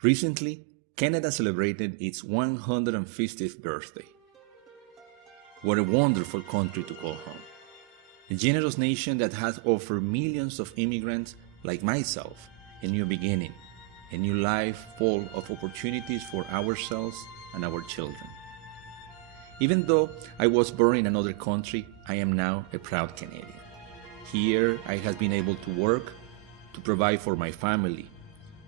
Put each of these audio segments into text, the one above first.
Recently, Canada celebrated its 150th birthday. What a wonderful country to call home. A generous nation that has offered millions of immigrants like myself a new beginning, a new life full of opportunities for ourselves and our children. Even though I was born in another country, I am now a proud Canadian. Here I have been able to work, to provide for my family,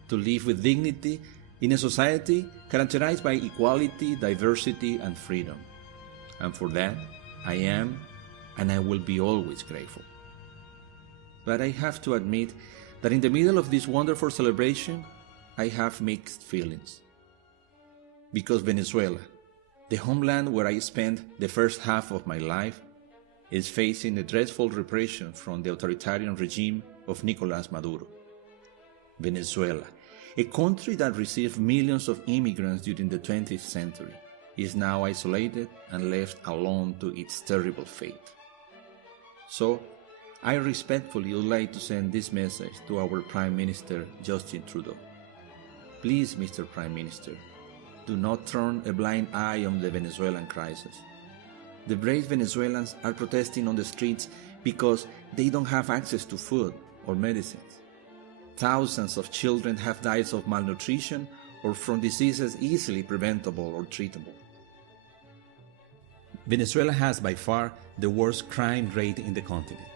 to live with dignity in a society characterized by equality, diversity, and freedom. And for that, I am and I will be always grateful. But I have to admit that in the middle of this wonderful celebration, I have mixed feelings. Because Venezuela, the homeland where I spent the first half of my life, is facing a dreadful repression from the authoritarian regime of Nicolás Maduro. Venezuela, a country that received millions of immigrants during the 20th century, is now isolated and left alone to its terrible fate. So, I respectfully would like to send this message to our Prime Minister, Justin Trudeau. Please, Mr. Prime Minister, do not turn a blind eye on the Venezuelan crisis. The brave Venezuelans are protesting on the streets because they don't have access to food or medicines. Thousands of children have died of malnutrition or from diseases easily preventable or treatable. Venezuela has by far the worst crime rate in the continent.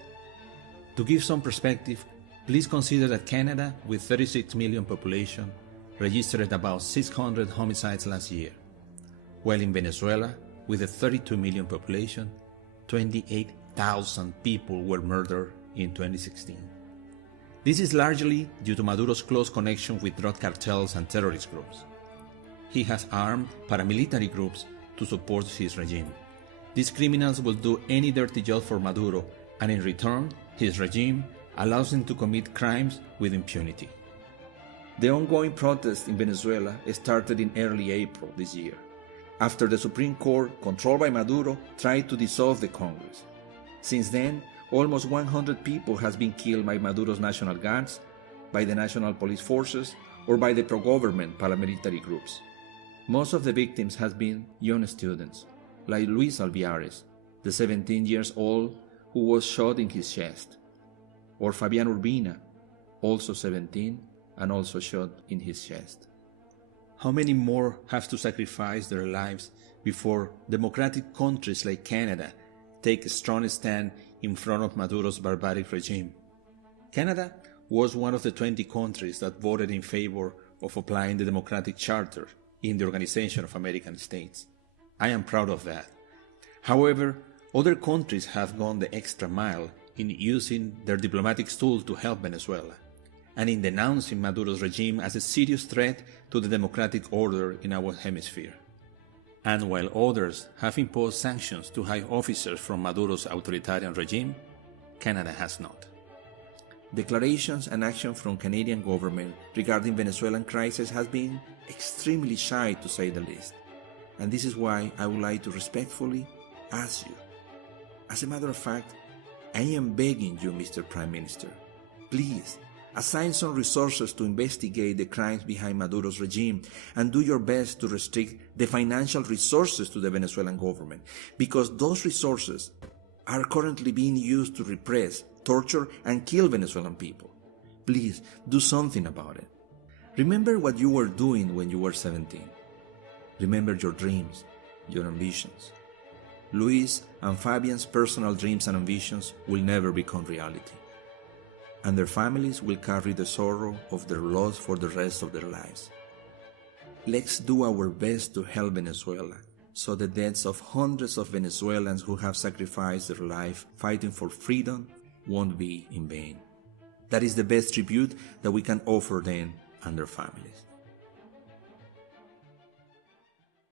To give some perspective, please consider that Canada, with 36 million population, registered about 600 homicides last year, while in Venezuela, with a 32 million population, 28,000 people were murdered in 2016. This is largely due to Maduro's close connection with drug cartels and terrorist groups. He has armed paramilitary groups to support his regime. These criminals will do any dirty job for Maduro, and in return, his regime allows them to commit crimes with impunity. The ongoing protests in Venezuela started in early April this year, after the Supreme Court, controlled by Maduro, tried to dissolve the Congress. Since then, almost 100 people have been killed by Maduro's National Guards, by the National Police Forces, or by the pro-government paramilitary groups. Most of the victims have been young students, like Luis Alviares, the 17 years old who was shot in his chest, or Fabian Urbina, also 17 and also shot in his chest. How many more have to sacrifice their lives before democratic countries like Canada take a strong stand in front of Maduro's barbaric regime? Canada was one of the 20 countries that voted in favor of applying the Democratic Charter in the Organization of American States. I am proud of that. However, other countries have gone the extra mile in using their diplomatic tools to help Venezuela, and in denouncing Maduro's regime as a serious threat to the democratic order in our hemisphere. And while others have imposed sanctions to high officers from Maduro's authoritarian regime, Canada has not. Declarations and action from Canadian government regarding Venezuelan crisis has been extremely shy, to say the least. And this is why I would like to respectfully ask you. As a matter of fact, I am begging you, Mr. Prime Minister, please assign some resources to investigate the crimes behind Maduro's regime and do your best to restrict the financial resources to the Venezuelan government, because those resources are currently being used to repress, torture, and kill Venezuelan people. Please do something about it. Remember what you were doing when you were 17. Remember your dreams, your ambitions. Luis and Fabian's personal dreams and ambitions will never become reality, and their families will carry the sorrow of their loss for the rest of their lives. Let's do our best to help Venezuela, so the deaths of hundreds of Venezuelans who have sacrificed their life fighting for freedom won't be in vain. That is the best tribute that we can offer them and their families.